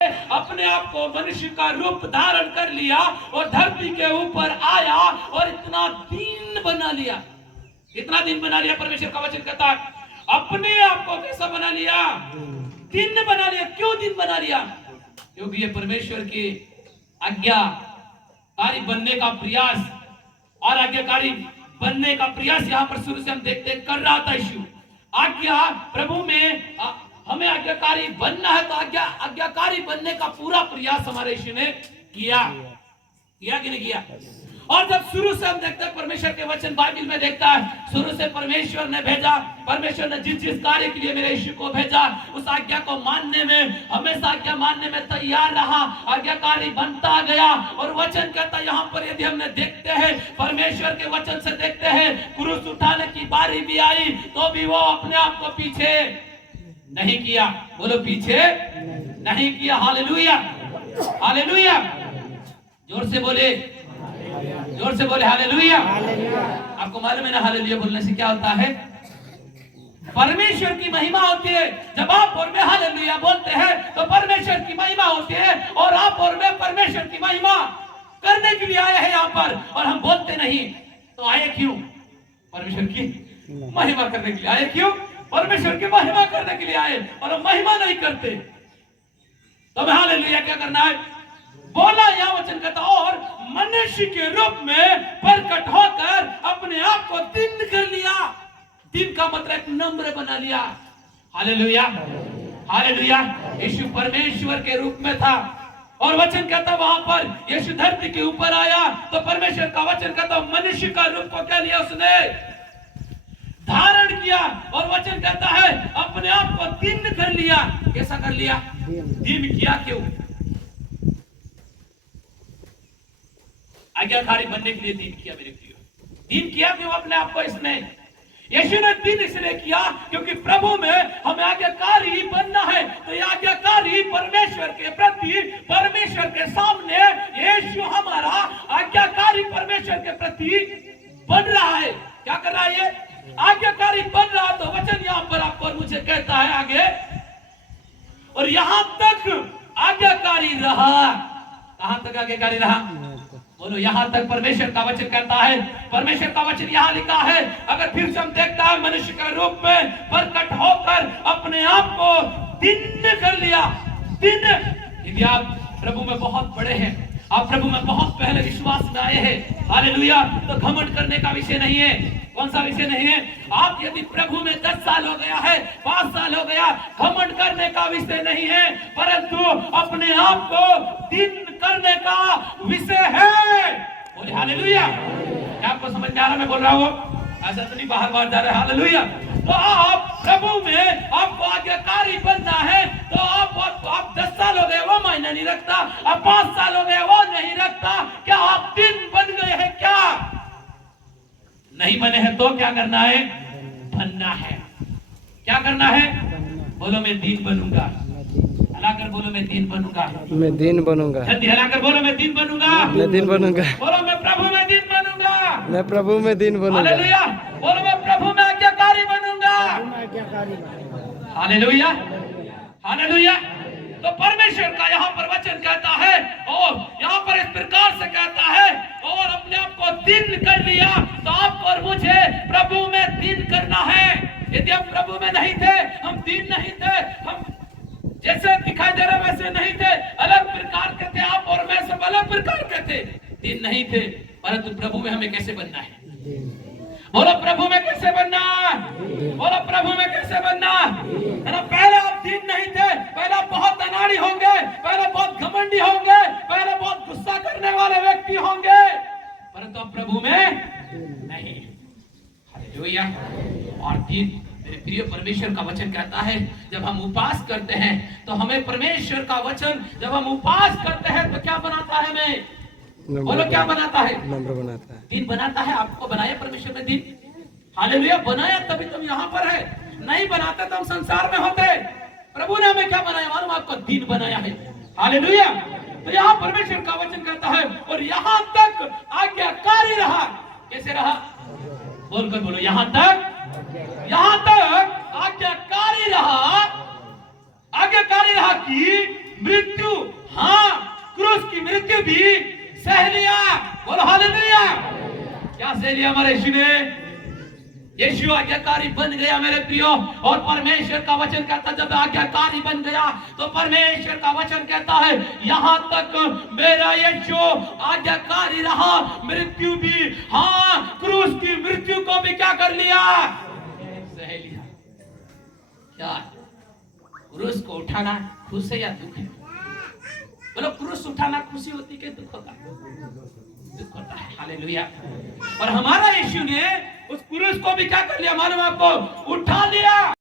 अपने आप को मनुष्य का रूप धारण कर लिया और धरती के ऊपर आया और इतना दीन बना लिया। कितना दिन बना लिया? परमेश्वर का वचन कहता है अपने आप को कैसा बना लिया? दीन बना लिया। क्यों दीन बना लिया? क्योंकि ये परमेश्वर की आज्ञाकारी बनने का प्रयास और आज्ञाकारी बनने का प्रयास यहाँ पर शुरू से हम देखते कर रहा था। यीशु आज्ञा प्रभु में हमें आज्ञाकारी बनना है, तो आज्ञाकारी बनने का पूरा प्रयास हमारे यीशु ने किया कि नहीं किया? और जब शुरू से हम देखते हैं परमेश्वर के वचन बाइबल में देखता है, शुरू से परमेश्वर ने भेजा, परमेश्वर ने जिस कार्य के लिए मेरे यीशु को भेजा उस आज्ञा को मानने में, हमेशा आज्ञा मानने में तैयार रहा, आज्ञाकारी बनता गया। और वचन कहता है यहाँ पर यदि हमने देखते हैं परमेश्वर के वचन से देखते हैं, क्रूस उठाने की बारी भी आई तो भी वो अपने आप को पीछे नहीं किया। बोलो पीछे नहीं किया। Hallelujah, hallelujah. जोर से बोले, जोर से बोले हालेलुया। आपको मालूम है ना हालेलुया बोलने से क्या होता है? परमेश्वर की महिमा होती है। जब आप और मैं हालेलुया बोलते हैं तो परमेश्वर की महिमा होती है, और आप और मैं परमेश्वर की महिमा करने के लिए आए हैं यहाँ पर। और हम बोलते नहीं तो आए क्यों? परमेश्वर की महिमा करने के लिए आए। क्यों? परमेश्वर की महिमा करने के लिए आए, और हम महिमा नहीं करते तो हमें हालेलुया क्या करना है? बोला यह वचन कहता और मनुष्य के रूप में प्रकट होकर अपने आप को दीन कर लिया। दीन का मतलब एक नम्र बना लिया। Hallelujah, hallelujah. यीशु परमेश्वर के रूप में था, और वचन कहता वहां पर यीशु धरती के ऊपर आया तो परमेश्वर का वचन कहता मनुष्य का रूप को क्या लिया? उसने धारण किया। और वचन कहता है अपने आप को दीन कर लिया। कैसा कर लिया? दीन किया। क्यों? आज्ञाकारी बनने के लिए दीन किया। मेरे प्रियो, दीन किया क्यों अपने आप को? इसने यीशु ने दीन इसलिए किया क्योंकि प्रभु में हमें आज्ञाकारी बनना है। तो ये आज्ञाकारी परमेश्वर के प्रति, परमेश्वर के सामने यीशु हमारा आज्ञाकारी परमेश्वर के प्रति बन रहा है। क्या कर रहा है? ये आज्ञाकारी बन रहा। तो वचन यहाँ पर आपको और मुझे कहता है आगे, और यहां तक आज्ञाकारी रहा। कहां तक आज्ञाकारी रहा? बोलो यहां तक। परमेश्वर का वचन कहता है, परमेश्वर का वचन यहां लिखा है। अगर फिर से हम देखता है मनुष्य के रूप में प्रकट होकर अपने आप को दीन कर लिया। दीन। यदि आप प्रभु में बहुत बड़े हैं, आप प्रभु में बहुत पहले विश्वास में आए हैं, हालेलुया, तो घमंड करने का विषय नहीं है। कौन सा विषय नहीं है? आप यदि प्रभु में 10 साल हो गया है, 5 साल हो गया, घमंड करने का विषय नहीं है, परंतु अपने आप को दीन करने का विषय है। बोले हालेलुया। क्या आपको समझ में आ रहा मैं बोल रहा हूँ? ऐसा तो नहीं बाहर बाहर जा रहा है। हालेलुया। तो आप प्रभु में आपको आज्ञाकारी बनना है, तो आप 10 साल हो गए वो मायने नहीं रखता, आप 5 साल हो गए वो नहीं रखता। क्या आप दीन बन गए हैं? क्या नहीं बने हैं? तो क्या करना है? बनना है। क्या करना है? बोलो मैं दीन बनूंगा। हलाकर बोलो मैं दीन बनूंगा। मैं दीन बनूंगा। जल्दी हलाकर बोलो मैं दीन बनूंगा। मैं दीन बनूंगा। बोलो मैं प्रभु में दीन बनूंगा। मैं प्रभु में दीन बनूंगा। हालेलुया। बोलो मैं प्रभु में आज्ञाकारी बनूंगा। Hallelujah, hallelujah. तो परमेश्वर का यहाँ पर वचन कहता है, और यहाँ पर इस प्रकार से कहता है, और अपने आप को दीन कर लिया। तो आपको और मुझे प्रभु में दीन करना है। यदि हम प्रभु में नहीं थे, हम दीन नहीं थे, हम जैसे दिखाई दे रहे वैसे नहीं थे, अलग प्रकार के थे, आप और मैं सब अलग प्रकार के थे, दीन नहीं थे। परंतु प्रभु में हमें कैसे बनना है? बोलो प्रभु में कैसे बनना? बोलो प्रभु में कैसे बनना? पहले आप दीन नहीं थे, पहले आप बहुत अनाड़ी होंगे, पहले बहुत घमंडी होंगे, पहले बहुत गुस्सा करने वाले व्यक्ति होंगे, परंतु आप प्रभु में नहीं। हालेलुया। और दीन, मेरे प्रिय, परमेश्वर का वचन कहता है जब हम उपवास करते हैं तो हमें परमेश्वर का वचन, जब हम उपवास करते हैं तो क्या बनाता है? हमें बोलो क्या बनाता है? नम्र बनाता है। दीन बनाता है। आपको बनाया परमेश्वर ने दीन। हालेलुया। बनाया तभी तुम यहाँ पर है, नहीं बनाते तो हम संसार में होते। प्रभु ने हमें क्या बनाया मालूम? आपको दीन बनाया है। हालेलुया। तो यहाँ परमेश्वर का वचन कहता है और यहाँ तक आज्ञाकारी रहा। कैसे रहा? बोलकर बोलो यहाँ तक आज्ञाकारी रहा। आज्ञाकारी रहा कि मृत्यु भी सह लिया। बोलो हालेलुया। क्या सह लिया हमारे यीशु ने? यीशु आज्ञाकारी बन गया मेरे प्रियो। और परमेश्वर का वचन कहता है जब आज्ञाकारी बन गया तो परमेश्वर का वचन कहता है यहां तक मेरा यीशु आज्ञाकारी रहा, मृत्यु भी, हाँ क्रूस की मृत्यु को भी क्या कर लिया? सह लिया। क्या क्रूस को उठाना खुश है या दुख है? बोलो क्रूस उठाना खुशी होती कि दुख होता है? दुख होता है। हालेलुया। और हमारा यीशु ने उस क्रूस को भी क्या कर लिया मालूम आपको? उठा लिया।